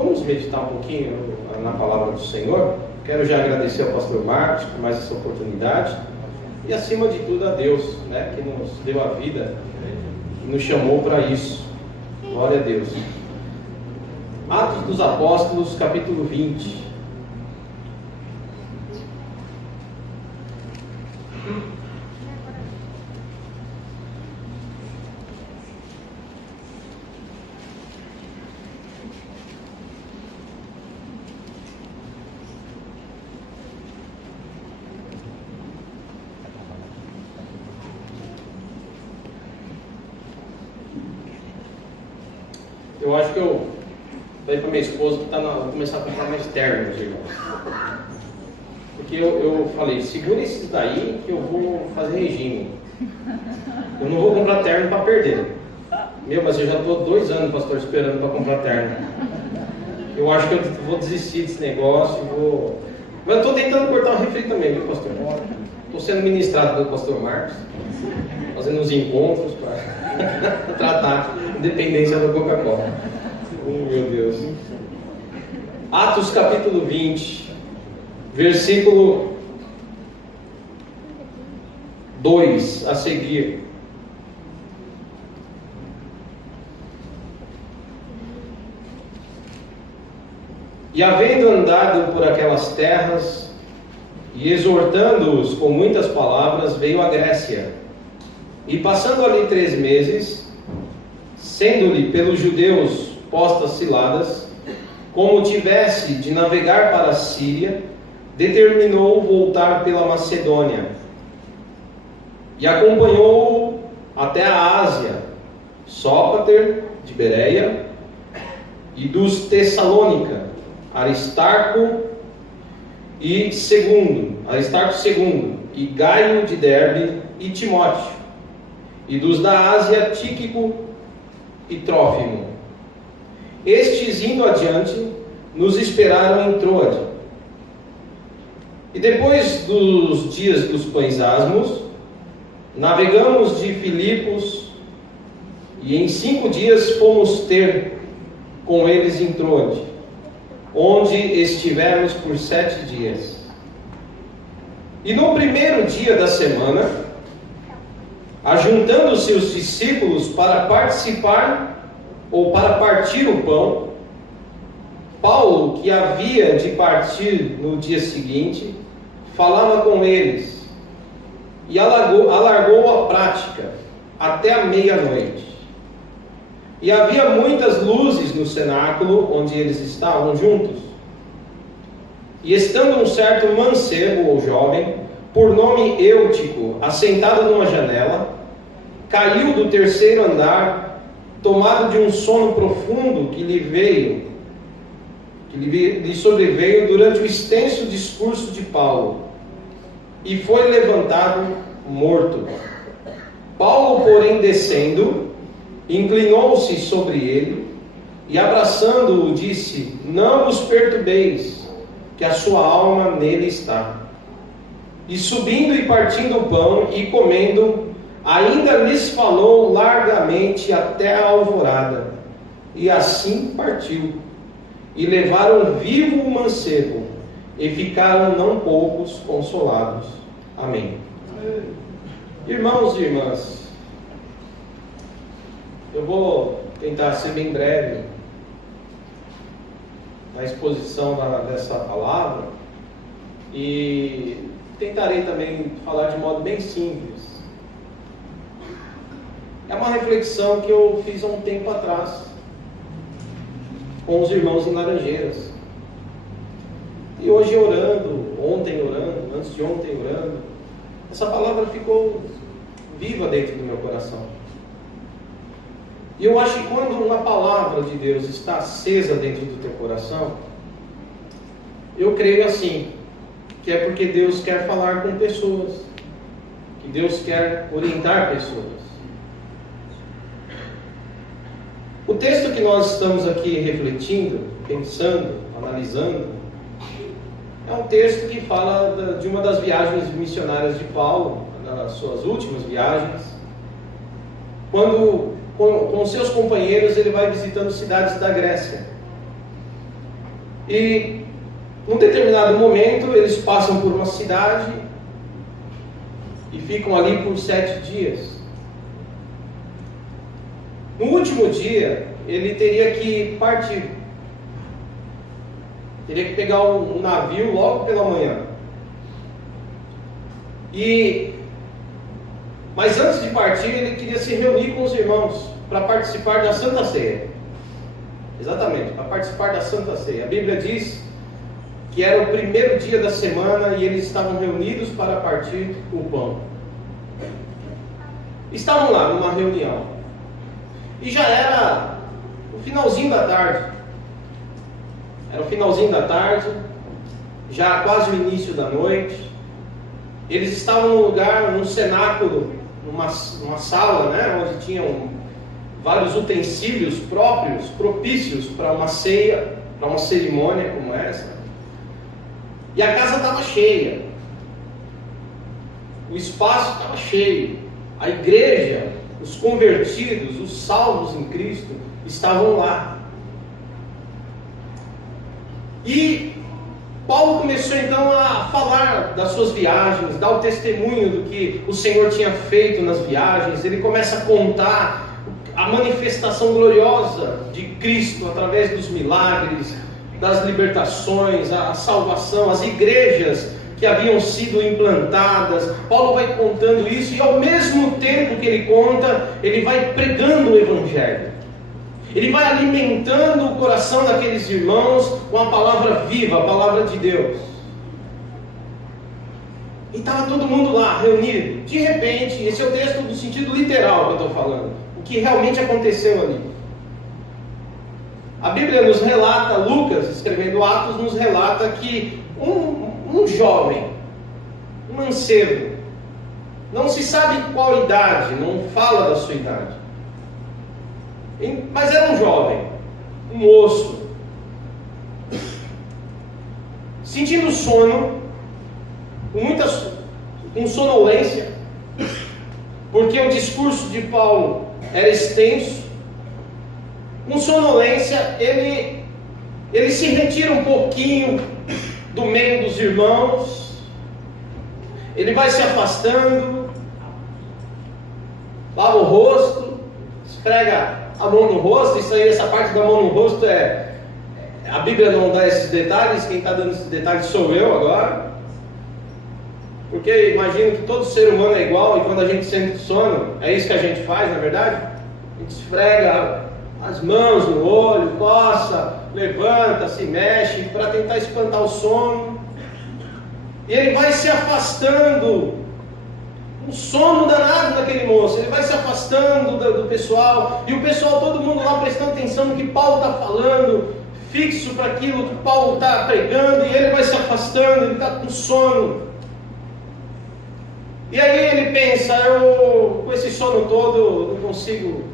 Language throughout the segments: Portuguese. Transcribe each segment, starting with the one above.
Vamos meditar um pouquinho na palavra do Senhor. Quero já agradecer ao pastor Marcos por mais essa oportunidade e, acima de tudo, a Deus, né, que nos deu a vida e nos chamou para isso. Glória a Deus. Atos dos Apóstolos, capítulo 20. Eu acho que eu falei para minha esposa que vou começar a comprar mais ternos, irmãos. Porque eu falei, segura esses daí que eu vou fazer regime. Eu não vou comprar terno para perder. Mas eu já estou 2 anos, pastor, esperando para comprar terno. Eu acho que eu vou desistir desse negócio. Mas eu estou tentando cortar o refri também, viu, pastor? Estou sendo ministrado pelo pastor Marcos, fazendo uns encontros para tratar a dependência da Coca-Cola. Oh, meu Deus. Atos capítulo 20, versículo 2 a seguir. E havendo andado por aquelas terras e exortando-os com muitas palavras, veio à Grécia. E passando ali 3 meses, sendo-lhe pelos judeus postas ciladas, como tivesse de navegar para a Síria, determinou voltar pela Macedônia. E acompanhou-o até a Ásia, Sópater de Bereia, e dos Tessalônica, Aristarco II, e Gaio de Derbe, e Timóteo, e dos da Ásia, Tíquico e Trófimo. Estes, indo adiante, nos esperaram em Troade. E depois dos dias dos pães asmos, navegamos de Filipos, e em 5 dias fomos ter com eles em Troade, onde estivemos por 7 dias. E no primeiro dia da semana, ajuntando-se os discípulos para participar ou para partir o pão, Paulo, que havia de partir no dia seguinte, falava com eles e alargou a prática até a meia-noite. E havia muitas luzes no cenáculo onde eles estavam juntos. E estando um certo mancebo ou jovem, por nome Eutico, assentado numa janela, caiu do 3º andar, tomado de um sono profundo que lhe sobreveio durante o extenso discurso de Paulo, e foi levantado morto. Paulo, porém, descendo, inclinou-se sobre ele, e abraçando-o, disse: não vos perturbeis, que a sua alma nele está. E subindo e partindo o pão e comendo, ainda lhes falou largamente até a alvorada, e assim partiu. E levaram vivo o mancebo, e ficaram não poucos consolados. Amém. Irmãos e irmãs, eu vou tentar ser bem breve na exposição dessa palavra, e tentarei também falar de modo bem simples. É uma reflexão que eu fiz há um tempo atrás com os irmãos em Laranjeiras. E hoje orando, ontem orando, antes de ontem orando, essa palavra ficou viva dentro do meu coração. E eu acho que quando uma palavra de Deus está acesa dentro do teu coração, eu creio assim, que é porque Deus quer falar com pessoas, que Deus quer orientar pessoas. O texto que nós estamos aqui refletindo, pensando, analisando, é um texto que fala de uma das viagens missionárias de Paulo, das suas últimas viagens, quando com seus companheiros ele vai visitando cidades da Grécia. E num determinado momento eles passam por uma cidade e ficam ali por 7 dias. No último dia, ele teria que partir. Teria que pegar um navio logo pela manhã. Mas antes de partir, ele queria se reunir com os irmãos para participar da Santa Ceia. Exatamente, para participar da Santa Ceia. A Bíblia diz que era o primeiro dia da semana e eles estavam reunidos para partir o pão. Estavam lá numa reunião. E já era o finalzinho da tarde. Era o finalzinho da tarde, já quase o início da noite. Eles estavam num lugar, num cenáculo, numa sala, né, onde tinham vários utensílios próprios, propícios para uma ceia, para uma cerimônia como essa. E a casa estava cheia. O espaço estava cheio. A igreja, os convertidos, os salvos em Cristo, estavam lá. E Paulo começou então a falar das suas viagens, dar o testemunho do que o Senhor tinha feito nas viagens. Ele começa a contar a manifestação gloriosa de Cristo através dos milagres, das libertações, a salvação, as igrejas que haviam sido implantadas. Paulo vai contando isso e ao mesmo tempo que ele conta, ele vai pregando o Evangelho. Ele vai alimentando o coração daqueles irmãos com a palavra viva, a palavra de Deus. E estava todo mundo lá, reunido. De repente, esse é o texto do sentido literal que eu estou falando. O que realmente aconteceu ali. A Bíblia nos relata, Lucas, escrevendo Atos, nos relata que um jovem, um mancebo, não se sabe qual idade, não fala da sua idade. Mas era um jovem, um moço, sentindo sono, com sonolência, porque o discurso de Paulo era extenso. Com sonolência, ele se retira um pouquinho do meio dos irmãos, ele vai se afastando, lava o rosto, esfrega a mão no rosto. Isso aí, essa parte da mão no rosto a Bíblia não dá esses detalhes, quem está dando esses detalhes sou eu agora, porque imagino que todo ser humano é igual e quando a gente sente sono, é isso que a gente faz, na verdade, a gente esfrega as mãos no olho, coça, levanta, se mexe para tentar espantar o sono, e ele vai se afastando. Um sono danado daquele moço, ele vai se afastando do pessoal, e o pessoal, todo mundo lá prestando atenção no que Paulo está falando, fixo para aquilo que Paulo está pregando, e ele vai se afastando, ele está com sono. E aí ele pensa, eu com esse sono todo não consigo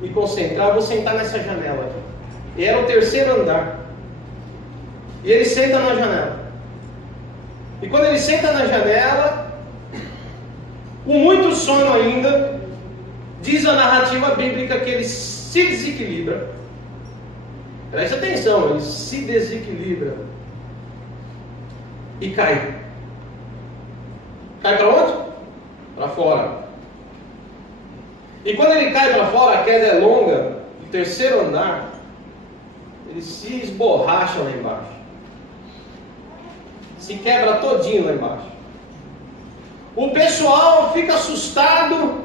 me concentrar, eu vou sentar nessa janela aqui. E era o 3º andar, e ele senta na janela, e quando ele senta na janela, com muito sono ainda, diz a narrativa bíblica que ele se desequilibra. Preste atenção, ele se desequilibra e cai. Cai para onde? Para fora. E quando ele cai para fora, a queda é longa, no 3º andar, ele se esborracha lá embaixo. Se quebra todinho lá embaixo. O pessoal fica assustado,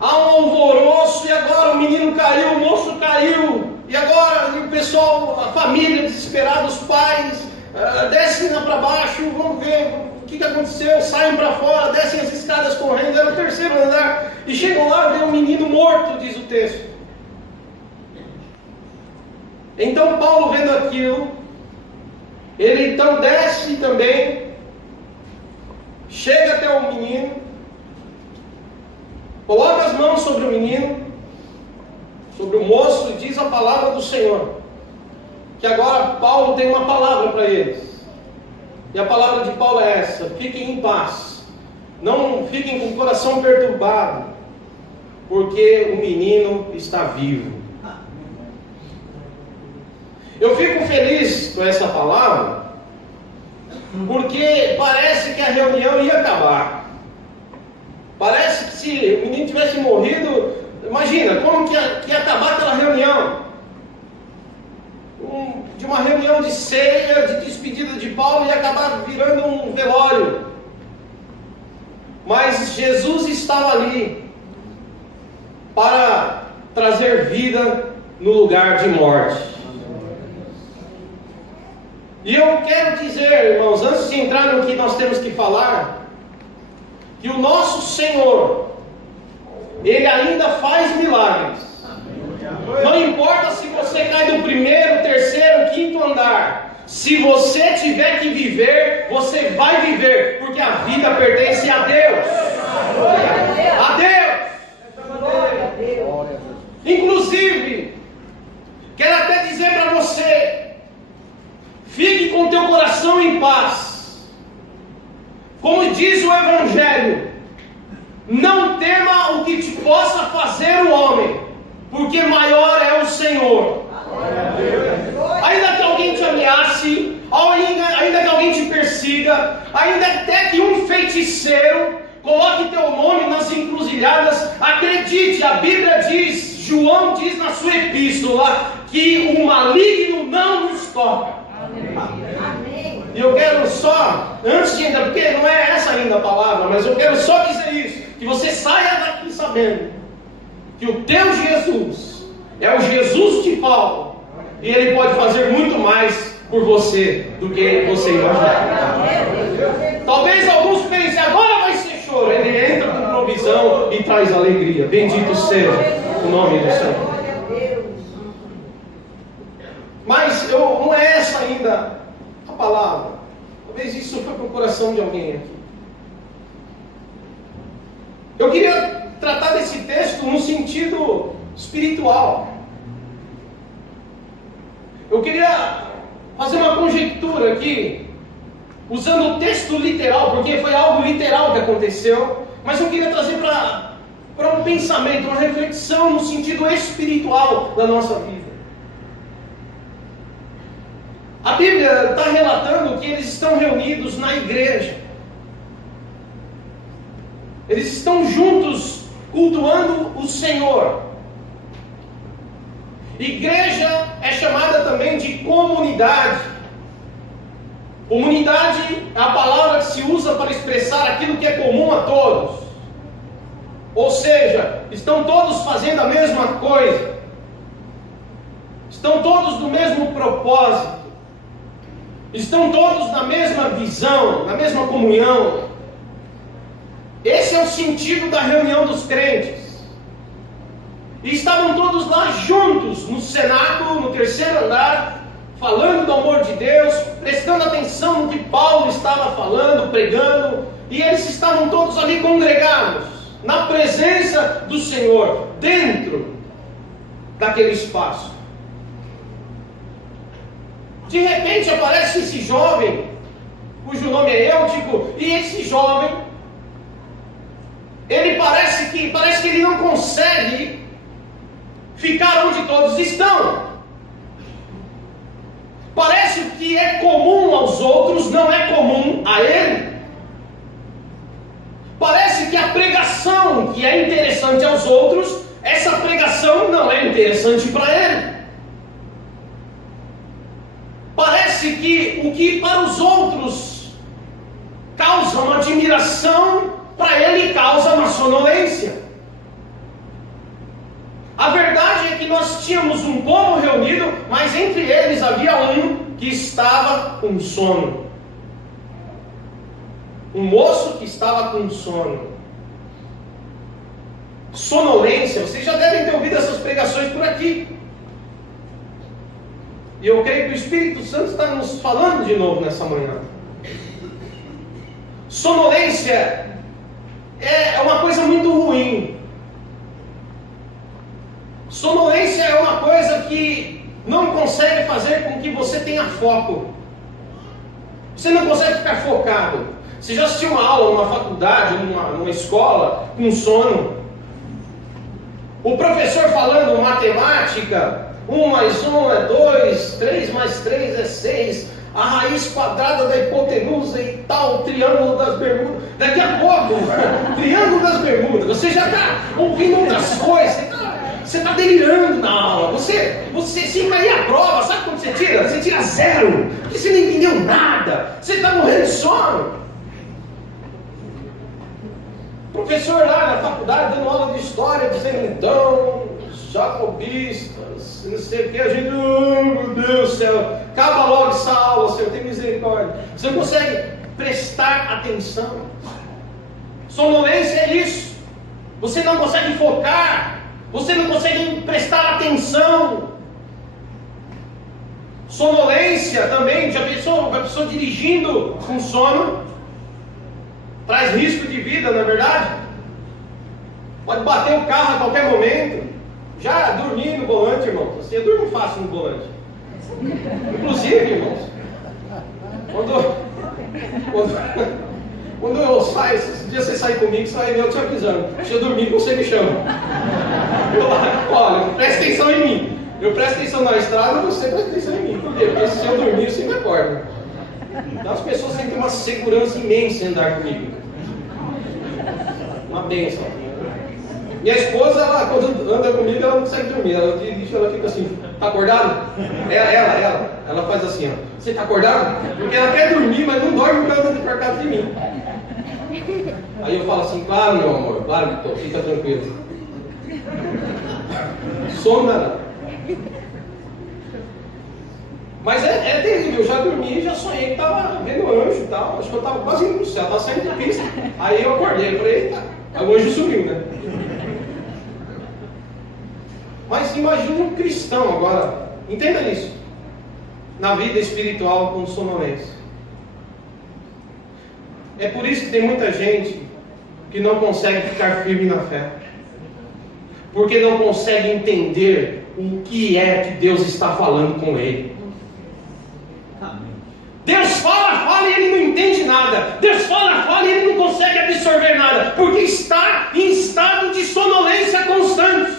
há um alvoroço, e agora o menino caiu, o moço caiu, e agora o pessoal, a família desesperada, os pais, descem lá para baixo, vamos ver o que aconteceu, saem para fora, descem as escadas correndo, era o 3º andar, e chegam lá e vê um menino morto, diz o texto. Então Paulo, vendo aquilo, ele então desce também, chega até o menino, coloca as mãos sobre o menino, sobre o moço, e diz a palavra do Senhor. Que agora Paulo tem uma palavra para eles. E a palavra de Paulo é essa: fiquem em paz, não fiquem com o coração perturbado, porque o menino está vivo. Eu fico feliz com essa palavra, porque parece que a reunião ia acabar. Parece que se o menino tivesse morrido, imagina como que ia acabar aquela reunião. De uma reunião de ceia, de despedida de Paulo, ia acabar virando um velório. Mas Jesus estava ali para trazer vida no lugar de morte. E eu quero dizer, irmãos, antes de entrar no que nós temos que falar, que o nosso Senhor, Ele ainda faz milagres. Não importa se você cai do primeiro, terceiro, quinto andar. Se você tiver que viver, você vai viver, porque a vida pertence a Deus. A Deus. Inclusive, quero até dizer para você, fique com teu coração em paz. Como diz o Evangelho, não tema o que te possa fazer o homem, porque maior é o Senhor. Ainda que alguém te ameace, ainda que alguém te persiga, ainda até que um feiticeiro coloque teu nome nas encruzilhadas, acredite, a Bíblia diz, João diz na sua epístola, que o maligno não nos toca. E eu quero só, antes de ainda, porque não é essa ainda a palavra, mas eu quero só dizer isso, que você saia daqui sabendo que o teu Jesus é o Jesus de Paulo, e Ele pode fazer muito mais por você do que você imagina. Talvez alguns pensem, agora vai ser choro. Ele entra com provisão e traz alegria. Bendito seja o nome do Senhor. Mas não é essa ainda a palavra. Talvez isso foi para o coração de alguém aqui. Eu queria tratar desse texto no sentido espiritual. Eu queria fazer uma conjectura aqui, usando o texto literal, porque foi algo literal que aconteceu, mas eu queria trazer para um pensamento, uma reflexão no sentido espiritual da nossa vida. A Bíblia está relatando que eles estão reunidos na igreja. Eles estão juntos cultuando o Senhor. Igreja é chamada também de comunidade. Comunidade é a palavra que se usa para expressar aquilo que é comum a todos. Ou seja, estão todos fazendo a mesma coisa. Estão todos no mesmo propósito. Estão todos na mesma visão, na mesma comunhão. Esse é o sentido da reunião dos crentes. E estavam todos lá juntos, no cenáculo, no terceiro andar, falando do amor de Deus, prestando atenção no que Paulo estava falando, pregando, e eles estavam todos ali congregados, na presença do Senhor, dentro daquele espaço. De repente aparece esse jovem, cujo nome é Eutico, e esse jovem, ele parece que ele não consegue ficar onde todos estão. Parece que o que é comum aos outros não é comum a ele. Parece que a pregação que é interessante aos outros, essa pregação não é interessante para ele. Parece que o que para os outros causa uma admiração, para ele causa uma sonolência. A verdade é que nós tínhamos um povo reunido, mas entre eles havia um que estava com sono. Um moço que estava com sono. Sonolência, vocês já devem ter ouvido essas pregações por aqui. E eu creio que o Espírito Santo está nos falando de novo nessa manhã. Sonolência é uma coisa muito ruim. Sonolência é uma coisa que não consegue fazer com que você tenha foco. Você não consegue ficar focado. Você já assistiu uma aula numa faculdade, numa escola, com sono? O professor falando matemática, 1 mais 1 é 2, 3 mais 3 é 6, a raiz quadrada da hipotenusa e tal, triângulo das Bermudas. Daqui a pouco, triângulo das Bermudas, você já está ouvindo outras coisas, você está delirando na aula, você caiu a prova, sabe quando você tira? Você tira 0, porque você não entendeu nada, você está morrendo de sono. Professor lá na faculdade dando aula de história, dizendo então, jacobistas, não sei o que, a gente, oh meu Deus do céu, acaba logo essa aula, Senhor, tem misericórdia. Você não consegue prestar atenção. Sonolência é isso. Você não consegue focar, você não consegue prestar atenção. Sonolência também, já pensou, uma pessoa dirigindo com sono, traz risco de vida, não é verdade? Pode bater o carro a qualquer momento. Já dormi no volante, irmãos. Assim, eu durmo fácil no volante. Inclusive, irmãos, quando eu saio, se dia você sair comigo, sai eu te avisando. Se eu dormir, você me chama. Olha, presta atenção em mim. Eu presto atenção na estrada, você presta atenção em mim. Por quê? Porque se eu dormir, você me acorda. Então as pessoas têm que ter uma segurança imensa em andar comigo. Uma bênção. Minha esposa, ela, quando anda comigo, ela não consegue dormir. Ela dirige, ela fica assim, tá acordado? Ela faz assim, ó. Você tá acordado? Porque ela quer dormir, mas não dorme porque ela anda por causa de mim. Aí eu falo assim, claro, meu amor, claro que tô, fica tranquilo. Sono nada. Mas é terrível, eu já dormi, já sonhei que estava vendo anjo e tal. Acho que eu estava quase indo pro céu, estava saindo da pista. Aí eu acordei, eu falei, eita, aí o anjo sumiu, né? Mas imagine um cristão agora, entenda isso, na vida espiritual com sonolência. É por isso que tem muita gente que não consegue ficar firme na fé. Porque não consegue entender o que é que Deus está falando com ele. Deus fala e ele não entende nada. Deus fala e ele não consegue absorver nada. Porque está em estado de sonolência constante.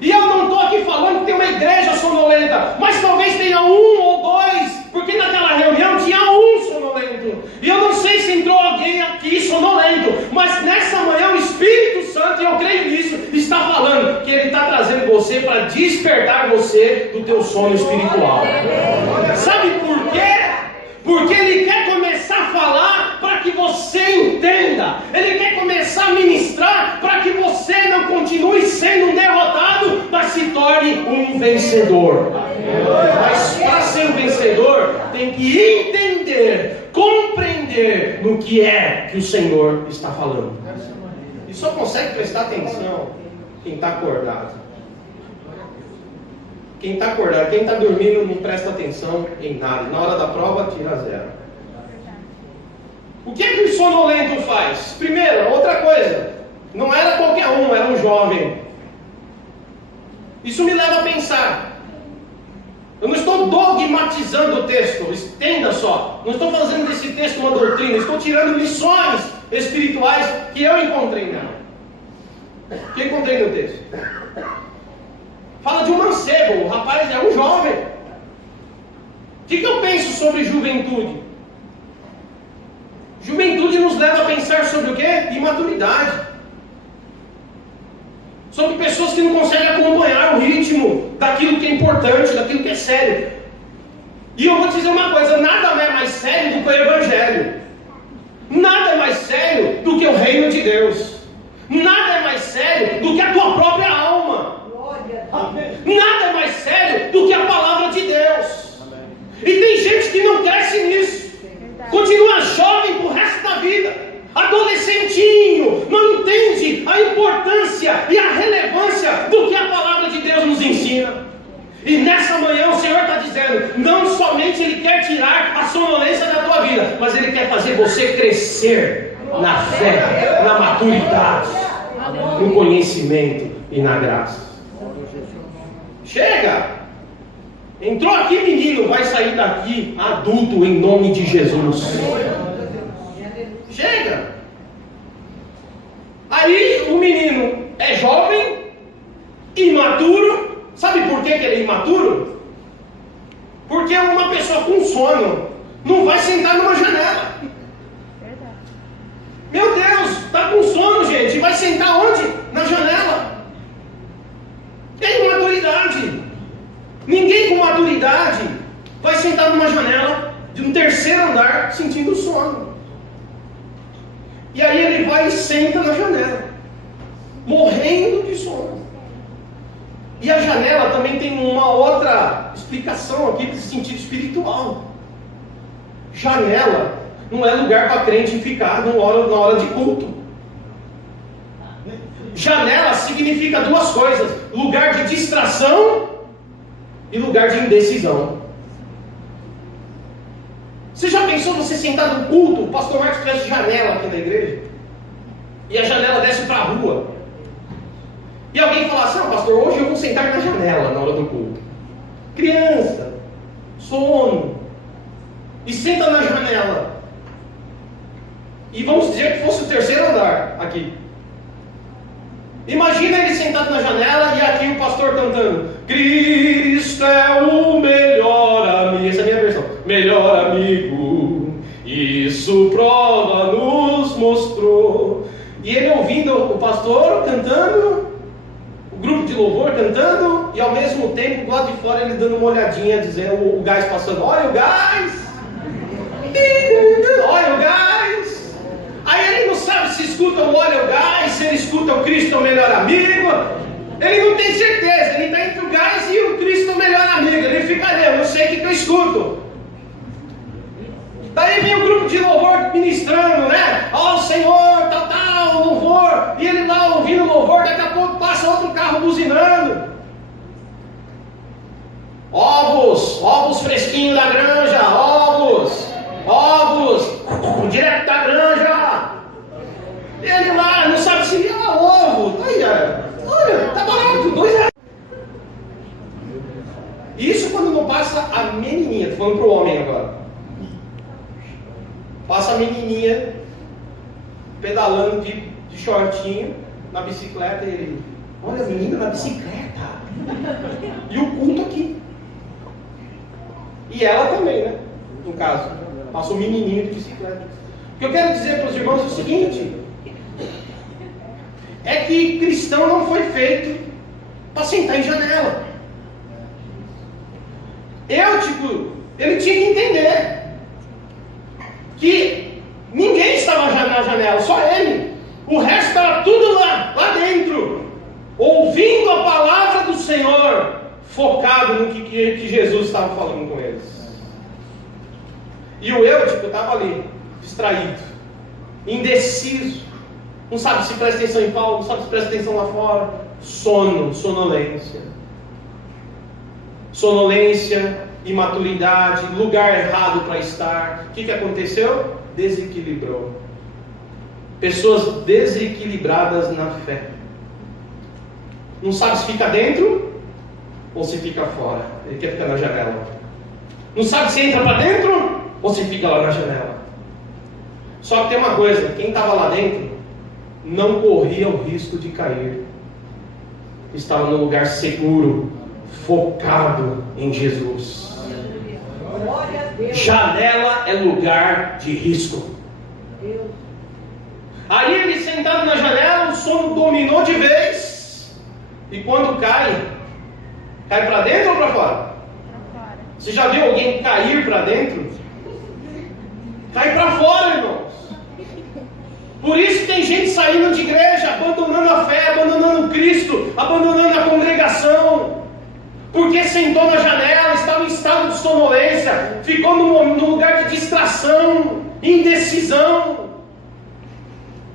E eu não estou aqui falando que tem uma igreja sonolenta, mas talvez tenha 1 ou 2, porque naquela reunião tinha 1 sonolento. E eu não sei se entrou alguém aqui sonolento, mas nessa manhã o Espírito Santo, e eu creio nisso, está falando que ele está trazendo você para despertar você do teu sono espiritual. Sabe por quê? Porque ele quer começar a falar para que você entenda. Ele quer começar a ministrar para que você não continue sendo um derrotado, mas se torne um vencedor. Mas para ser um vencedor, tem que entender, compreender no que é que o Senhor está falando. E só consegue prestar atenção quem está acordado. Quem está acordado, quem está dormindo não presta atenção em nada. Na hora da prova, tira 0. O que é que o sonolento faz? Primeiro, outra coisa. Não era qualquer um, era um jovem. Isso me leva a pensar. Eu não estou dogmatizando o texto, entenda só. Não estou fazendo desse texto uma doutrina. Estou tirando lições espirituais que eu encontrei nela. Que encontrei no texto. Fala de um mancebo, o rapaz é um jovem. O que eu penso sobre juventude? Juventude nos leva a pensar sobre o quê? Imaturidade. Sobre pessoas que não conseguem acompanhar o ritmo daquilo que é importante, daquilo que é sério. E eu vou te dizer uma coisa, nada é mais sério do que o Evangelho. Nada é mais sério do que o reino de Deus. Nada é mais sério do que a tua própria alma. Nada é mais sério do que a palavra de Deus. E tem gente que não cresce nisso. Continua jovem pro resto da vida. Adolescentinho. Não entende a importância e a relevância do que a palavra de Deus nos ensina. E nessa manhã o Senhor está dizendo, não somente Ele quer tirar a sonolência da tua vida, mas Ele quer fazer você crescer na fé, na maturidade, no conhecimento e na graça. Chega! Entrou aqui menino, vai sair daqui adulto em nome de Jesus. Chega! Aí o menino é jovem, imaturo, Sabe por que ele é imaturo? Porque uma pessoa com sono não vai sentar numa janela. Meu Deus, está com sono, gente, vai sentar onde? Na janela. É imaturidade. Ninguém com maturidade vai sentar numa janela de um terceiro andar sentindo sono. E aí ele vai e senta na janela, morrendo de sono. E a janela também tem uma outra explicação aqui desse sentido espiritual. Janela não é lugar para crente ficar na hora de culto. Janela significa duas coisas: lugar de distração e lugar de indecisão. Você já pensou você sentar no culto, o pastor Marcos tivesse janela aqui na igreja, e a janela desce para a rua, e alguém fala assim: pastor, hoje eu vou sentar na janela na hora do culto. Criança, sono, e senta na janela. E vamos dizer que fosse o terceiro andar aqui. Imagina ele sentado na janela e aqui o pastor cantando: Cristo é o melhor amigo. Essa é a minha versão. Melhor amigo, isso prova nos mostrou. E ele ouvindo o pastor cantando, o grupo de louvor cantando, e ao mesmo tempo, do lado de fora, ele dando uma olhadinha, dizendo, o gás passando: olha o gás! Olha o gás! Aí ele não sabe se escuta o óleo, o gás, se ele escuta o Cristo, o melhor amigo. Ele não tem certeza, ele está entre o gás e o Cristo, o melhor amigo. Ele fica ali: eu não sei o que eu escuto. Daí vem o grupo de louvor ministrando, né? Ó, Senhor, tal, louvor. E ele lá ouvindo o louvor, daqui a pouco passa outro carro buzinando. Ovos fresquinhos da granja, ovos, direto da granja. Ele lá não sabe se ovo, olha, tá barato, R$2. Isso quando não passa a menininha, tô falando pro homem agora. Passa a menininha pedalando de shortinho na bicicleta e ele: olha a menina na bicicleta. E o culto aqui. E ela também, né? No caso, passa o menininho de bicicleta. O que eu quero dizer para os irmãos é o seguinte: é que cristão não foi feito para sentar em janela. Ele tinha que entender que ninguém estava na janela, só ele. O resto estava tudo lá dentro, ouvindo a palavra do Senhor, focado no que Jesus estava falando com eles. E o Eutico estava ali, distraído, indeciso, não sabe se presta atenção em Paulo, não sabe se presta atenção lá fora. Sonolência, imaturidade, lugar errado para estar. O que aconteceu? Desequilibrou. Pessoas desequilibradas na fé. Não sabe se fica dentro ou se fica fora. Ele quer ficar na janela. Não sabe se entra para dentro ou se fica lá na janela. Só que tem uma coisa: quem estava lá dentro não corria o risco de cair. Estava no lugar seguro, focado em Jesus. Janela é lugar de risco. Aí ele sentado na janela, o sono dominou de vez. E quando cai para dentro ou para fora? Você já viu alguém cair para dentro? Cai para fora, irmãos. Por isso tem gente saindo de igreja, abandonando a fé, abandonando Cristo, abandonando a congregação, porque sentou na janela, estava em estado de sonolência, ficou no lugar de distração, indecisão.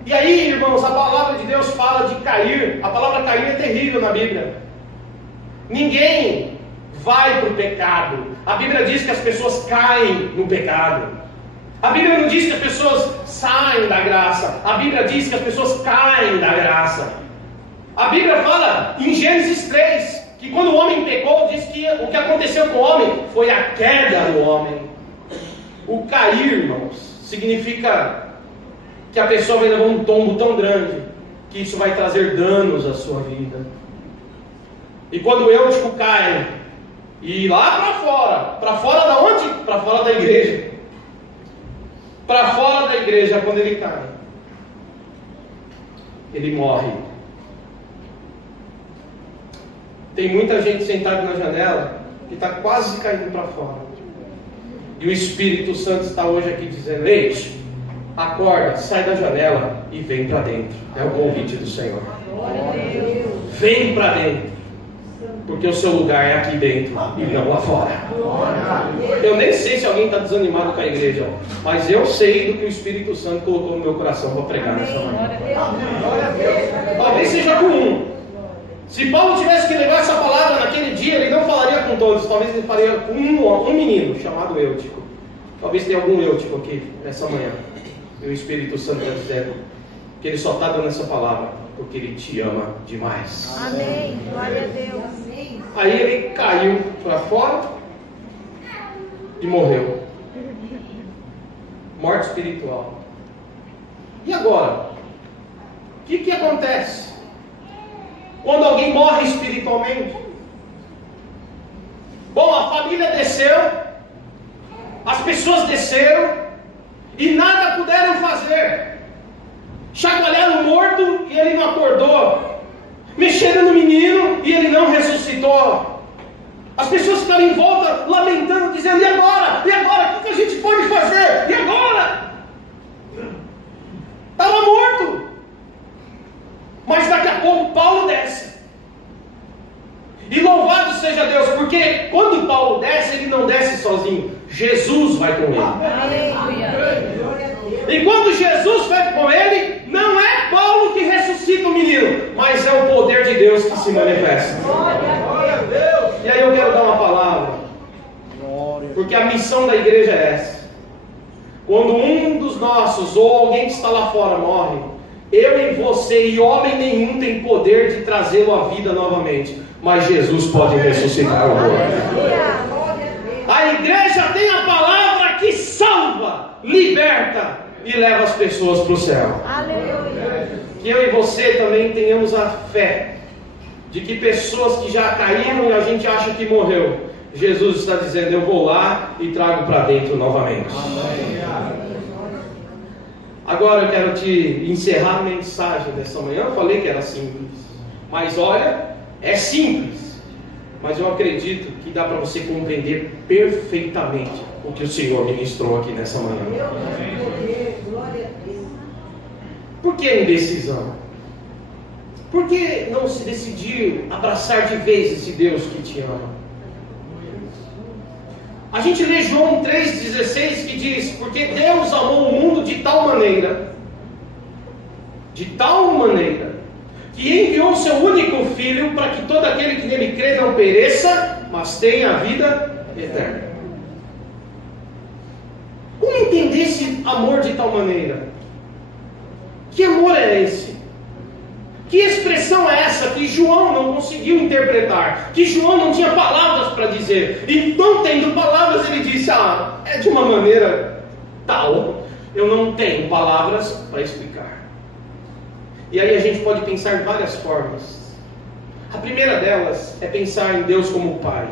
E aí, irmãos, a palavra de Deus fala de cair. A palavra cair é terrível na Bíblia. Ninguém vai para o pecado. A Bíblia diz que as pessoas caem no pecado. A Bíblia não diz que as pessoas saem da graça. A Bíblia diz que as pessoas caem da graça. A Bíblia fala em Gênesis 3 que quando o homem pecou, diz que o que aconteceu com o homem foi a queda do homem. O cair, irmãos, significa que a pessoa vai levar um tombo tão grande que isso vai trazer danos à sua vida. E quando o Eutico cai, e lá para fora da onde? Para fora da igreja. Para fora da igreja, quando ele cai, ele morre. Tem muita gente sentada na janela que está quase caindo para fora. E o Espírito Santo está hoje aqui dizendo: ei, acorda, sai da janela e vem para dentro. É o convite do Senhor. Vem para dentro. Porque o seu lugar é aqui dentro e não lá fora. Eu nem sei se alguém está desanimado com a igreja, mas eu sei do que o Espírito Santo colocou no meu coração para pregar nessa manhã. Talvez seja comum. Se Paulo tivesse que levar essa palavra naquele dia, ele não falaria com todos. Talvez ele falaria com um menino chamado Eutico. Talvez tenha algum Eutico aqui nessa manhã. E o Espírito Santo está dizendo que ele só está dando essa palavra porque ele te ama demais. Amém. Glória a Deus. Aí ele caiu para fora e morreu. Morte espiritual. E agora? O que acontece quando alguém morre espiritualmente? Bom, a família desceu, as pessoas desceram e nada puderam fazer. Chacoalharam o morto e ele não acordou. Mexeram no menino e ele não ressuscitou. As pessoas ficaram em volta lamentando, dizendo: e agora? E agora? O que a gente pode fazer? E agora? Estava morto. Mas daqui a pouco Paulo desce. E louvado seja Deus, porque quando Paulo desce, ele não desce sozinho. Jesus vai com ele. E quando Jesus vai com ele, não é Paulo que ressuscita o menino, mas é o poder de Deus que se manifesta. E aí eu quero dar uma palavra, porque a missão da igreja é essa. Quando um dos nossos, ou alguém que está lá fora, morre, eu e você e homem nenhum tem poder de trazê-lo à vida novamente, mas Jesus pode ressuscitar o morto. A igreja tem a palavra que salva, liberta e leva as pessoas para o céu. Aleluia. Que eu e você também tenhamos a fé de que pessoas que já caíram e a gente acha que morreu, Jesus está dizendo: eu vou lá e trago para dentro novamente. Agora eu quero te encerrar a mensagem dessa manhã. Eu falei que era simples, mas olha, é simples, mas eu acredito que dá para você compreender perfeitamente o que o Senhor ministrou aqui nessa manhã. Por que indecisão? Por que não se decidir abraçar de vez esse Deus que te ama? A gente lê João 3,16 que diz: porque Deus amou o mundo de tal maneira, que enviou o seu único Filho, para que todo aquele que nele crê não pereça, mas tenha a vida eterna. Como entender esse amor de tal maneira? Que amor é esse? Que expressão é essa que João não conseguiu interpretar? Que João não tinha palavras para dizer? E não tendo palavras, ele disse: é de uma maneira tal, eu não tenho palavras para explicar. E aí a gente pode pensar de várias formas. A primeira delas é pensar em Deus como Pai.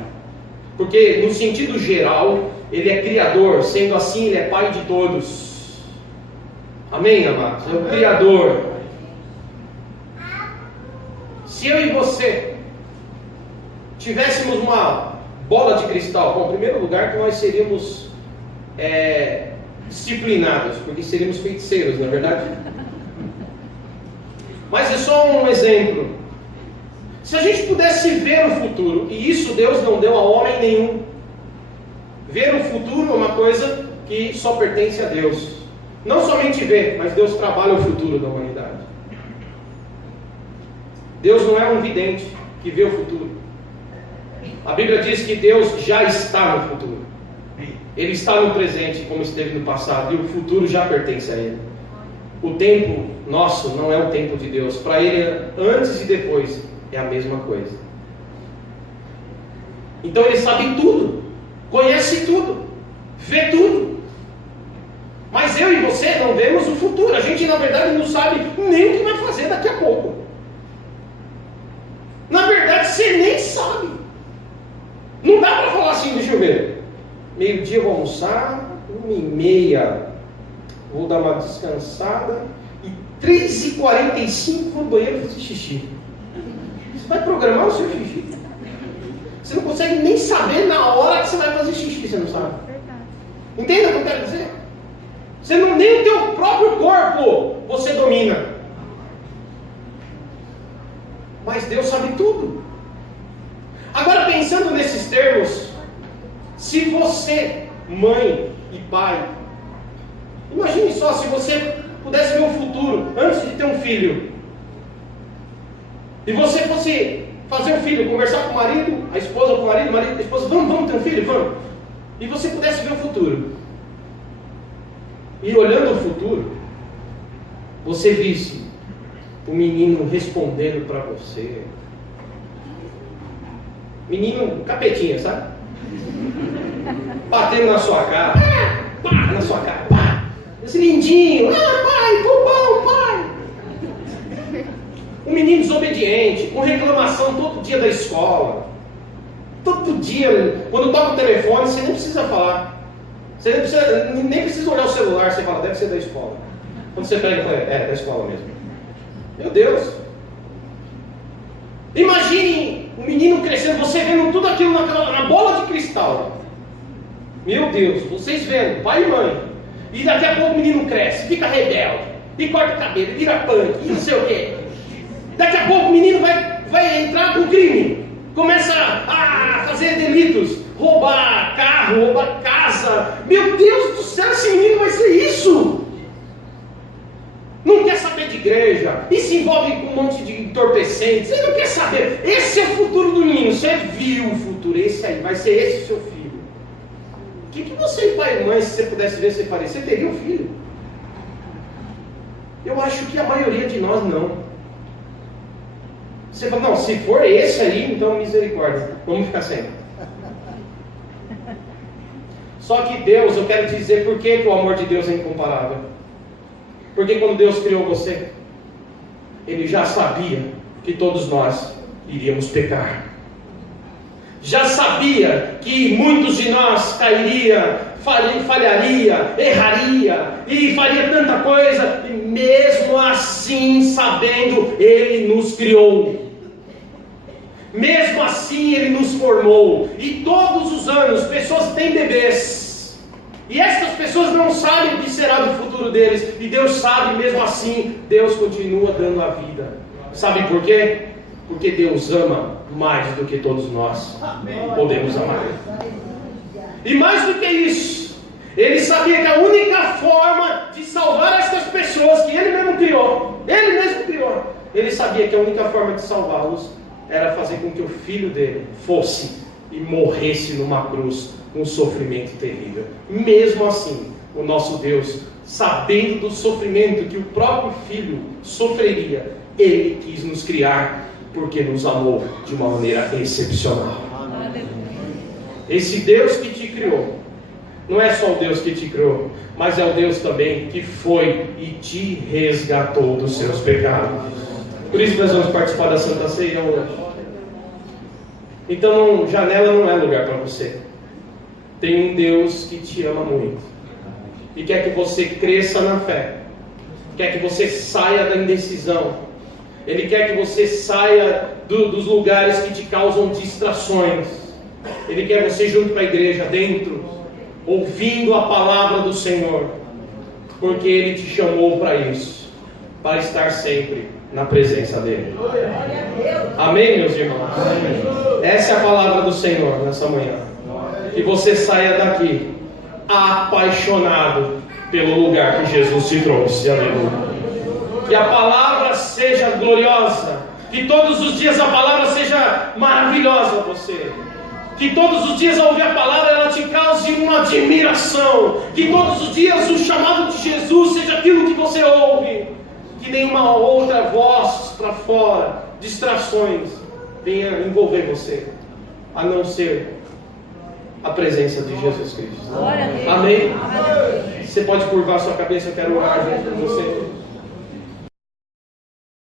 Porque no sentido geral, Ele é Criador, sendo assim Ele é Pai de todos. Amém, amados? É o Criador. Se eu e você tivéssemos uma bola de cristal, bom, em primeiro lugar que nós seríamos disciplinados, porque seríamos feiticeiros, não é verdade? Mas é só um exemplo. Se a gente pudesse ver o futuro, e isso Deus não deu a homem nenhum. Ver o futuro é uma coisa que só pertence a Deus. Não somente ver, mas Deus trabalha o futuro da humanidade. Deus não é um vidente que vê o futuro. A Bíblia diz que Deus já está no futuro. Ele está no presente, como esteve no passado, e o futuro já pertence a Ele. O tempo nosso não é o tempo de Deus. Para Ele, antes e depois, é a mesma coisa. Então Ele sabe tudo, conhece tudo, vê tudo. Mas eu e você não vemos o futuro. A gente, na verdade, não sabe nem o que vai fazer daqui a pouco. Na verdade, você nem sabe. Não dá para falar assim, deixa eu ver. Meio-dia eu vou almoçar, 1h30 vou dar uma descansada e 3h45 vou no banheiro fazer xixi. Você vai programar o seu xixi? Você não consegue nem saber na hora que você vai fazer xixi, você não sabe. Entenda o que eu quero dizer? Você não, nem o teu próprio corpo você domina. Mas Deus sabe tudo. Agora, pensando nesses termos, se você, mãe e pai, imagine só se você pudesse ver o futuro antes de ter um filho, e você fosse fazer um filho, conversar com o marido, a esposa com o marido, a esposa, vamos ter um filho, vamos. E você pudesse ver o futuro. E olhando o futuro, você visse o menino respondendo para você. Menino capetinha, sabe? Batendo na sua cara. Pá, na sua cara. Pá. Esse lindinho. Pai, tô bom, pai. Um menino desobediente, com reclamação todo dia da escola. Todo dia, quando toca o telefone, você nem precisa falar. Você nem precisa olhar o celular, você fala, deve ser da escola. Quando você pega, da escola mesmo. Meu Deus! Imagine um menino crescendo, você vendo tudo aquilo na bola de cristal. Meu Deus, vocês vendo, pai e mãe. E daqui a pouco o menino cresce, fica rebelde, e corta o cabelo, e vira punk, e não sei o quê. Daqui a pouco o menino vai entrar pro crime. Começa a fazer delitos, roubar carro, roubar casa. Meu Deus do céu, esse menino vai ser isso. Não quer saber de igreja, e se envolve com um monte de entorpecentes. Ele não quer saber. Esse é o futuro do menino. Você viu o futuro, esse aí, vai ser esse o seu filho. O que você, pai e mãe, se você pudesse ver, você faria? Você teria um filho? Eu acho que a maioria de nós não. Você fala, não, se for esse aí, então misericórdia, vamos ficar sem. Só que Deus, eu quero te dizer por que o amor de Deus é incomparável. Porque quando Deus criou você, Ele já sabia que todos nós iríamos pecar. Já sabia que muitos de nós cairia, falharia, erraria e faria tanta coisa. E mesmo assim, sabendo, Ele nos criou. Mesmo assim, Ele nos formou. E todos os anos, pessoas têm bebês. E essas pessoas não sabem o que será do futuro deles. E Deus sabe, mesmo assim, Deus continua dando a vida. Sabe por quê? Porque Deus ama mais do que todos nós podemos amar. E mais do que isso, Ele sabia que a única forma de salvar essas pessoas que Ele mesmo criou, Ele sabia que a única forma de salvá-los era fazer com que o filho dele fosse e morresse numa cruz, um sofrimento terrível. Mesmo assim, o nosso Deus, sabendo do sofrimento que o próprio filho sofreria, Ele quis nos criar, porque nos amou de uma maneira excepcional. Esse Deus que te criou, não é só o Deus que te criou, mas é o Deus também que foi e te resgatou dos seus pecados. Por isso nós vamos participar da Santa Ceia hoje. Então, janela não é lugar para você. Tem um Deus que te ama muito e quer que você cresça na fé, quer que você saia da indecisão. Ele quer que você saia dos lugares que te causam distrações. Ele quer você junto com a igreja, dentro, ouvindo a palavra do Senhor, porque Ele te chamou para isso, para estar sempre na presença dEle. Amém, meus irmãos? Essa é a palavra do Senhor nessa manhã. Que você saia daqui apaixonado pelo lugar que Jesus te trouxe. Aleluia. Que a palavra seja gloriosa. Que todos os dias a palavra seja maravilhosa a você. Que todos os dias ao ouvir a palavra ela te cause uma admiração. Que todos os dias o chamado de Jesus seja aquilo que você ouve. Que nenhuma outra voz para fora, distrações, venha envolver você, a não ser a presença de Jesus Cristo. Amém? Você pode curvar sua cabeça, eu quero orar junto com você.